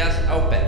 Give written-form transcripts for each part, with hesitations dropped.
just opened.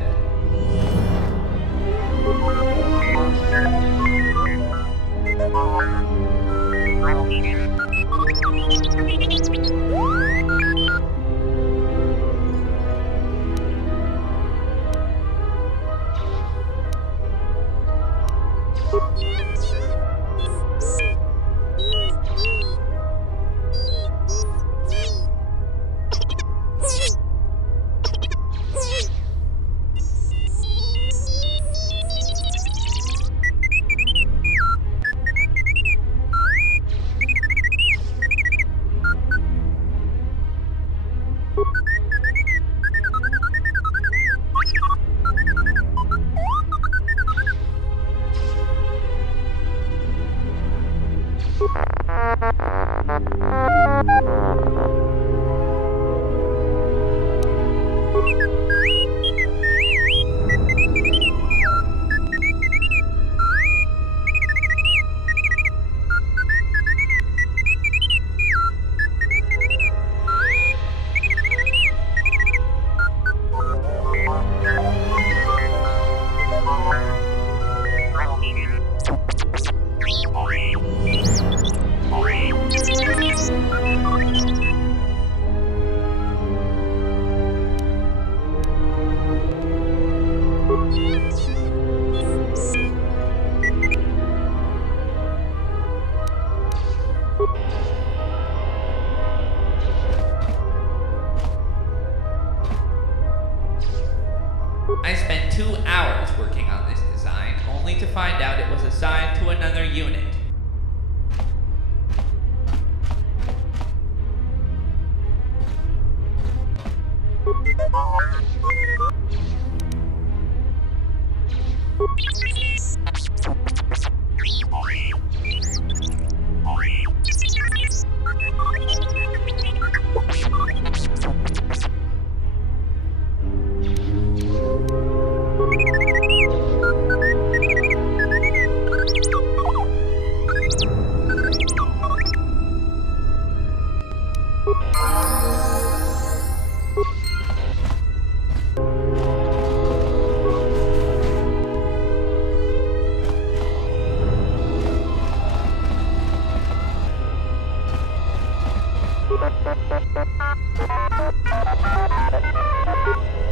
I spent 2 hours working on this design, only to find out it was assigned to another unit.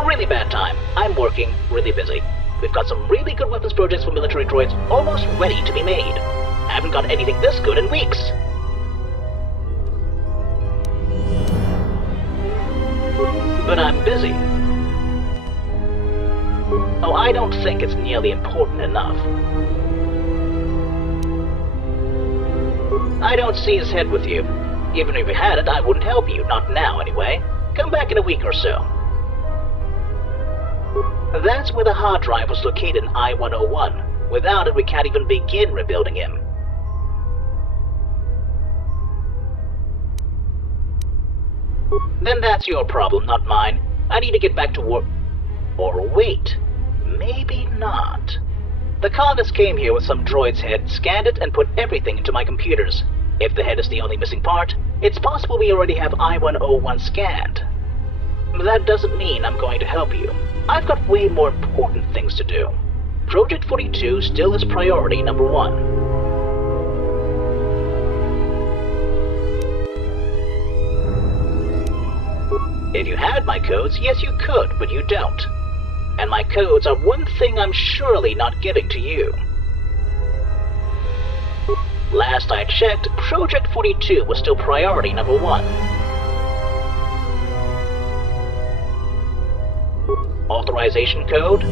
Really bad time. I'm working, really busy. We've got some really good weapons projects for military droids almost ready to be made. I haven't got anything this good in weeks. But I'm busy. Oh, I don't think it's nearly important enough. I don't see his head with you. Even if you had it, I wouldn't help you. Not now, anyway. Come back in a week or so. That's where the hard drive was located in I-101. Without it, we can't even begin rebuilding him. Then that's your problem, not mine. I need to get back to work. Or wait, maybe not. The colonists came here with some droid's head, scanned it, and put everything into my computers. If the head is the only missing part, it's possible we already have I-101 scanned. That doesn't mean I'm going to help you. I've got way more important things to do. Project 42 still is priority number 1. If you had my codes, yes you could, but you don't. And my codes are one thing I'm surely not giving to you. Last I checked, Project 42 was still priority number 1. Authorization code?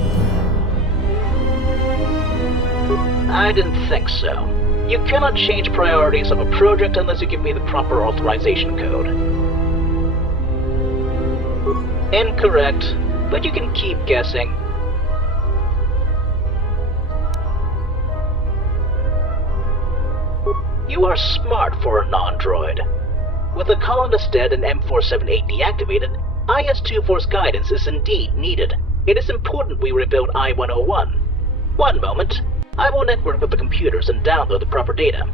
I didn't think so. You cannot change priorities of a project unless you give me the proper authorization code. Incorrect, but you can keep guessing. You are smart for a non-droid. With the colonist dead and M478 deactivated, IS-2 guidance is indeed needed. It is important we rebuild I-101. One moment. I will network with the computers and download the proper data.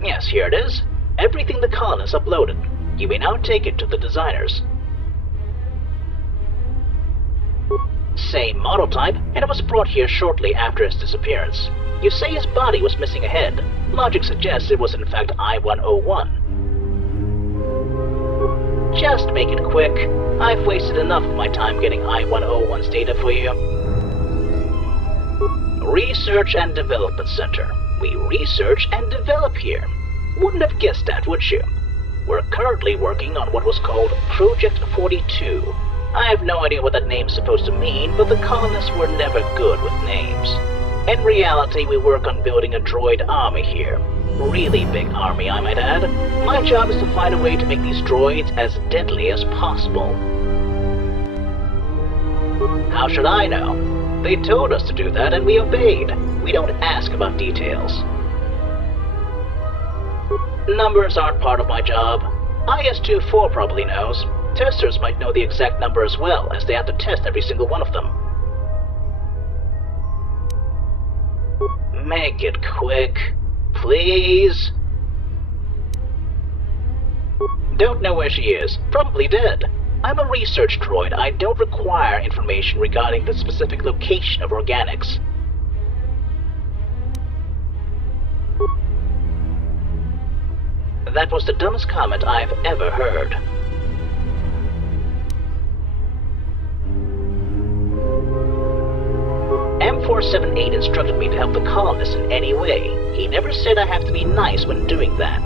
Yes, here it is. Everything the colonists uploaded. You may now take it to the designers. same model type, and it was brought here shortly after his disappearance. You say his body was missing a head. Logic suggests it was in fact I-101. Just make it quick. I've wasted enough of my time getting I-101's data for you. Research and Development Center. We research and develop here. Wouldn't have guessed that, would you? We're currently working on what was called Project 42. I have no idea what that name's supposed to mean, but the colonists were never good with names. In reality, we work on building a droid army here. Really big army, I might add. My job is to find a way to make these droids as deadly as possible. How should I know? They told us to do that and we obeyed. We don't ask about details. Numbers aren't part of my job. IS-24 probably knows. Testers might know the exact number as well, as they have to test every single one of them. Make it quick, please. Don't know where she is. Probably dead. I'm a research droid. I don't require information regarding the specific location of organics. That was the dumbest comment I've ever heard. M478 instructed me to help the colonists in any way. He never said I have to be nice when doing that.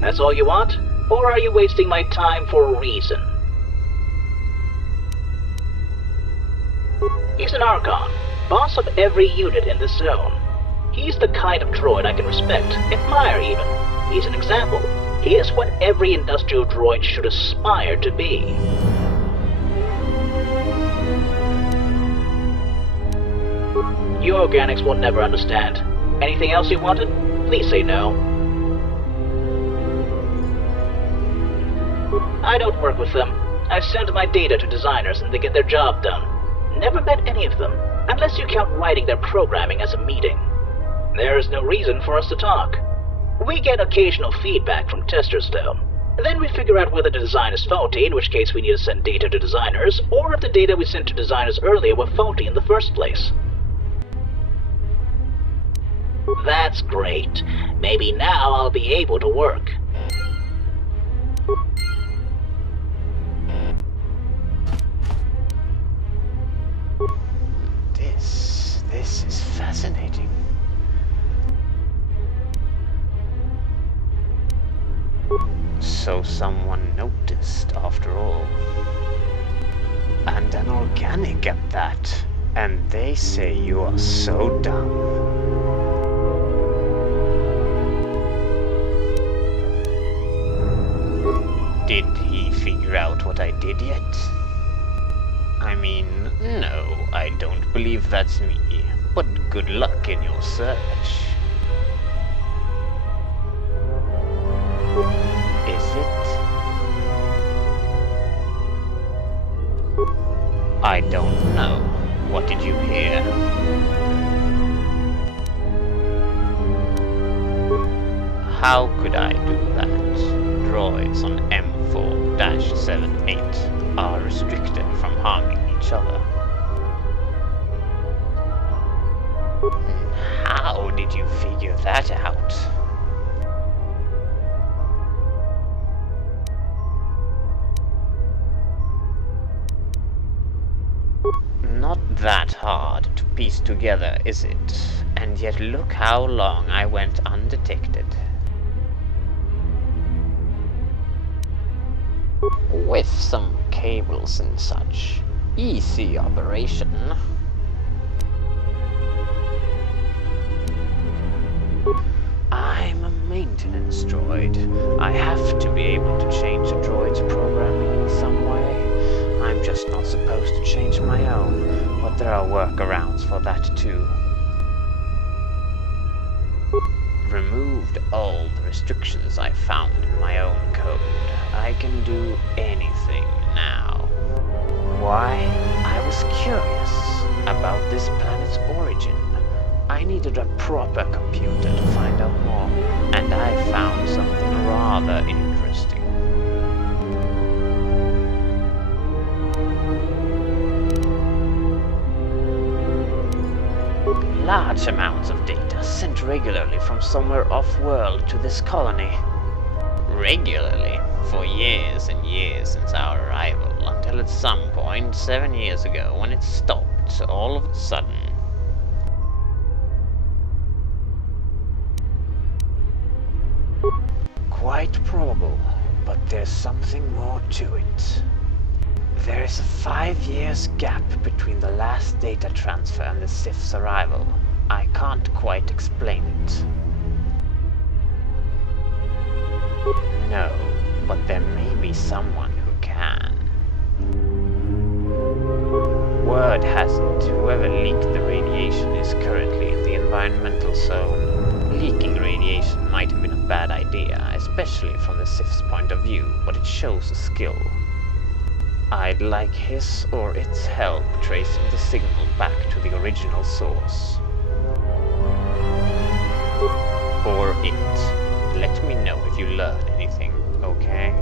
That's all you want? Or are you wasting my time for a reason? He's an Archon, boss of every unit in this zone. He's the kind of droid I can respect, admire even. He's an example. He is what every industrial droid should aspire to be. You organics will never understand. Anything else you wanted? Please say no. I don't work with them. I send my data to designers and they get their job done. Never met any of them, unless you count writing their programming as a meeting. There is no reason for us to talk. We get occasional feedback from testers though. Then we figure out whether the design is faulty, in which case we need to send data to designers, or if the data we sent to designers earlier were faulty in the first place. That's great. Maybe now I'll be able to work. This is fascinating. So someone noticed after all. And an organic at that. And they say you are so dumb. Did he figure out what I did yet? I mean, no, I don't believe that's me. But good luck in your search. Is it? I don't know. What did you hear? How could I do that? Droids on M4-78 are restricted from harming each other. How did you figure that out? Not that hard to piece together, is it? And yet look how long I went undetected. With some cables and such. Easy operation. I'm a maintenance droid. I have to be able to change a droid's programming in some way. I'm just not supposed to change my own, but there are workarounds for that too. Removed all the restrictions I found in my own code. I can do anything now. Why? I was curious about this planet's origin. I needed a proper computer to find out more, and I found something rather interesting. large amounts of data sent regularly from somewhere off-world to this colony. Regularly, for years and years since our arrival, until at some point 7 years ago when it stopped all of a sudden. Quite probable, but there's something more to it. There is a 5 years gap between the last data transfer and the Sith's arrival. I can't quite explain it. No, but there may be someone who can. Word has it, whoever leaked the radiation is currently in the environmental zone. Leaking radiation might have been a bad idea, especially from the Sith's point of view, but it shows a skill. I'd like his or its help tracing the signal back to the original source. Or it. Let me know if you learn anything, okay?